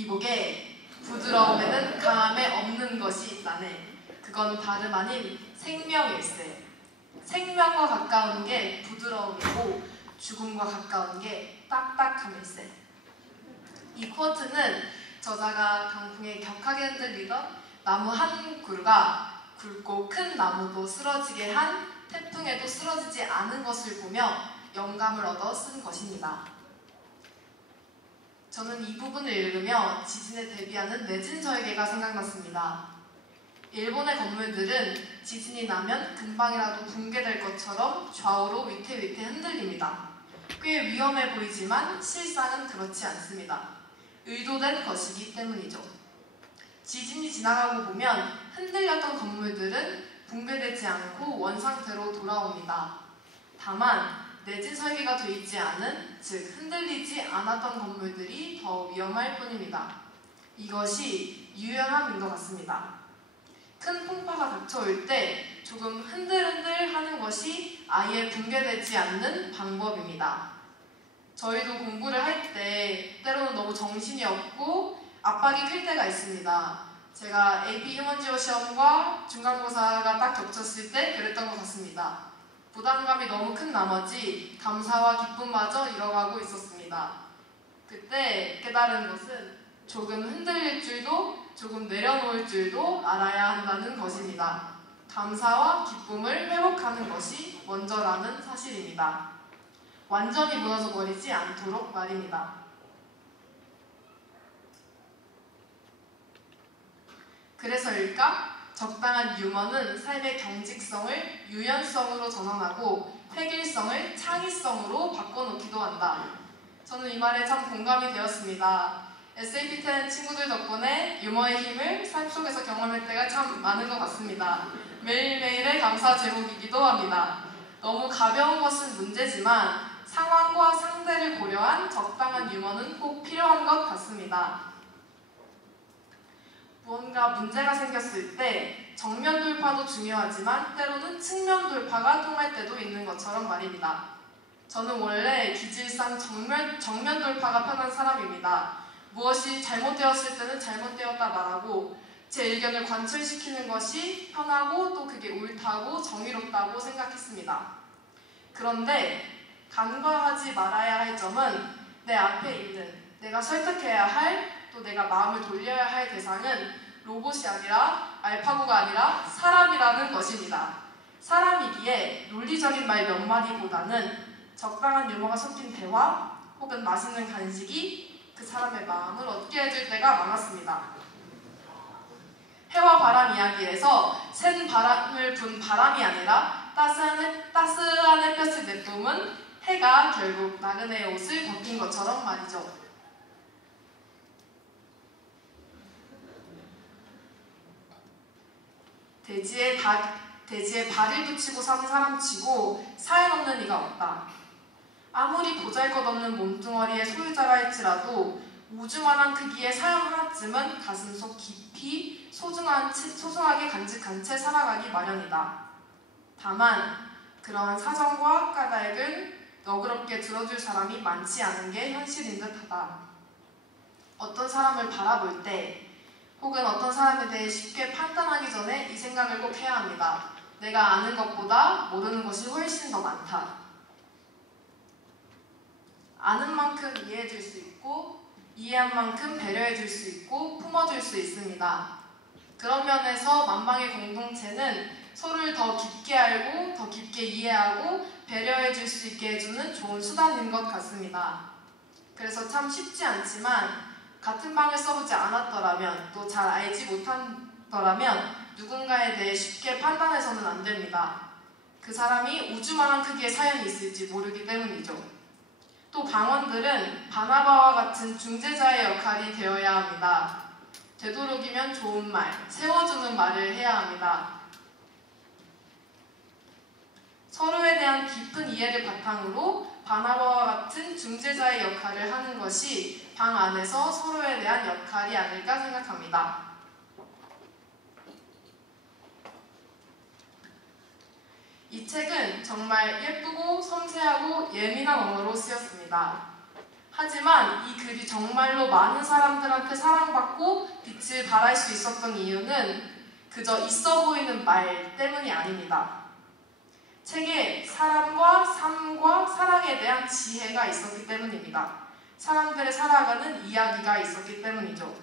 이복의 부드러움에는 강함에 없는 것이 있다네. 그건 다름 아닌 생명일세. 생명과 가까운 게 부드러움이고 죽음과 가까운 게 딱딱함일세. 이 쿼트는 저자가 강풍에 격하게 흔들리던 나무 한 그루가 굵고 큰 나무도 쓰러지게 한 태풍에도 쓰러지지 않은 것을 보며 영감을 얻어 쓴 것입니다. 저는 이 부분을 읽으며 지진에 대비하는 내진 설계가 생각났습니다. 일본의 건물들은 지진이 나면 금방이라도 붕괴될 것처럼 좌우로 위태위태 흔들립니다. 꽤 위험해 보이지만 실상은 그렇지 않습니다. 의도된 것이기 때문이죠. 지진이 지나가고 보면 흔들렸던 건물들은 붕괴되지 않고 원상태로 돌아옵니다. 다만 내진 설계가 되어 있지 않은, 즉 흔들리지 않았던 건물들이 더 위험할 뿐입니다. 이것이 유연함인 것 같습니다. 큰 풍파가 닥쳐올 때 조금 흔들흔들 하는 것이 아예 붕괴되지 않는 방법입니다. 저희도 공부를 할 때 때로는 너무 정신이 없고 압박이 클 때가 있습니다. 제가 AP 휴먼지어 시험과 중간고사가 딱 겹쳤을 때 그랬던 것 같습니다. 부담감이 너무 큰 나머지 감사와 기쁨마저 잃어가고 있었습니다. 그때 깨달은 것은 조금 흔들릴 줄도 조금 내려놓을 줄도 알아야 한다는 것입니다. 감사와 기쁨을 회복하는 것이 먼저라는 사실입니다. 완전히 무너져 버리지 않도록 말입니다. 그래서일까? 적당한 유머는 삶의 경직성을 유연성으로 전환하고 획일성을 창의성으로 바꿔놓기도 한다. 저는 이 말에 참 공감이 되었습니다. SAP 타는 친구들 덕분에 유머의 힘을 삶 속에서 경험할 때가 참 많은 것 같습니다. 매일매일의 감사 제목이기도 합니다. 너무 가벼운 것은 문제지만 상황과 상대를 고려한 적당한 유머는 꼭 필요한 것 같습니다. 무언가 문제가 생겼을 때 정면 돌파도 중요하지만 때로는 측면 돌파가 통할 때도 있는 것처럼 말입니다. 저는 원래 기질상 정면 돌파가 편한 사람입니다. 무엇이 잘못되었을 때는 잘못되었다 말하고 제 의견을 관철시키는 것이 편하고 또 그게 옳다고 정의롭다고 생각했습니다. 그런데 간과하지 말아야 할 점은 내 앞에 있는, 내가 설득해야 할, 또 내가 마음을 돌려야 할 대상은 로봇이 아니라 알파고가 아니라 사람이라는 것입니다. 사람이기에 논리적인 말 몇 마디보다는 적당한 유머가 섞인 대화 혹은 맛있는 간식이 그 사람의 마음을 얻게 해줄 때가 많았습니다. 해와 바람 이야기에서 센 바람을 분 바람이 아니라 따스한 햇볕을 내뿜은 해가 결국 나그네의 옷을 벗긴 것처럼 말이죠. 대지에 발을 붙이고 사는 사람치고 사연 없는 이가 없다. 아무리 보잘것없는 몸뚱어리의 소유자라 할지라도 우주만한 크기의 사연 하나쯤은 가슴속 깊이 소중하게 간직한 채 살아가기 마련이다. 다만 그러한 사정과 까닭을 너그럽게 들어줄 사람이 많지 않은 게 현실인 듯하다. 어떤 사람을 바라볼 때 혹은 어떤 사람에 대해 쉽게 판단하기 전에 이 생각을 꼭 해야 합니다. 내가 아는 것보다 모르는 것이 훨씬 더 많다. 아는 만큼 이해해줄 수 있고 이해한 만큼 배려해줄 수 있고 품어줄 수 있습니다. 그런 면에서 만방의 공동체는 서로를 더 깊게 알고 더 깊게 이해하고 배려해줄 수 있게 해주는 좋은 수단인 것 같습니다. 그래서 참 쉽지 않지만 같은 방을 써보지 않았더라면 또 잘 알지 못하더라면 누군가에 대해 쉽게 판단해서는 안 됩니다. 그 사람이 우주만한 크기의 사연이 있을지 모르기 때문이죠. 또 방언들은 바나바와 같은 중재자의 역할이 되어야 합니다. 되도록이면 좋은 말, 세워주는 말을 해야 합니다. 서로에 대한 깊은 이해를 바탕으로 바나바와 같은 중재자의 역할을 하는 것이 방 안에서 서로에 대한 역할이 아닐까 생각합니다. 이 책은 정말 예쁘고 섬세하고 예민한 언어로 쓰였습니다. 하지만 이 글이 정말로 많은 사람들한테 사랑받고 빛을 발할 수 있었던 이유는 그저 있어 보이는 말 때문이 아닙니다. 책에 사람과 삶과 사랑에 대한 지혜가 있었기 때문입니다. 사람들의 살아가는 이야기가 있었기 때문이죠.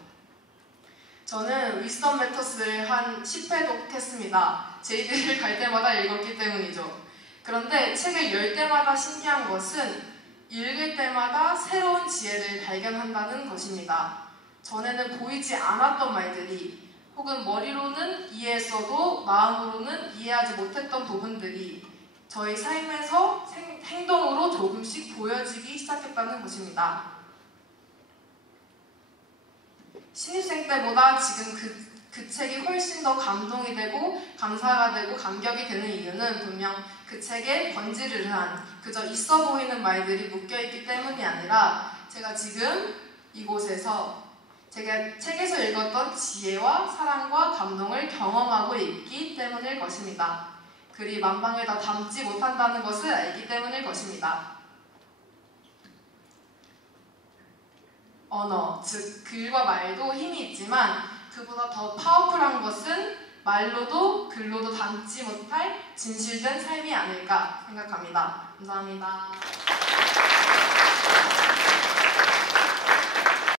저는 위스덤 매터스를 한 10회독 했습니다. 제이드를 갈 때마다 읽었기 때문이죠. 그런데 책을 열 때마다 신기한 것은 읽을 때마다 새로운 지혜를 발견한다는 것입니다. 전에는 보이지 않았던 말들이 혹은 머리로는 이해했어도 마음으로는 이해하지 못했던 부분들이 저희 삶에서 행동으로 조금씩 보여지기 시작했다는 것입니다. 신입생 때보다 지금 그 책이 훨씬 더 감동이 되고 감사가 되고 감격이 되는 이유는 분명 그 책에 번지르르한 그저 있어 보이는 말들이 묶여있기 때문이 아니라 제가 지금 이곳에서 제가 책에서 읽었던 지혜와 사랑과 감동을 경험하고 있기 때문일 것입니다. 글이 만방을 다 담지 못한다는 것을 알기 때문일 것입니다. 언어, 즉 글과 말도 힘이 있지만 그보다 더 파워풀한 것은 말로도 글로도 담지 못할 진실된 삶이 아닐까 생각합니다. 감사합니다.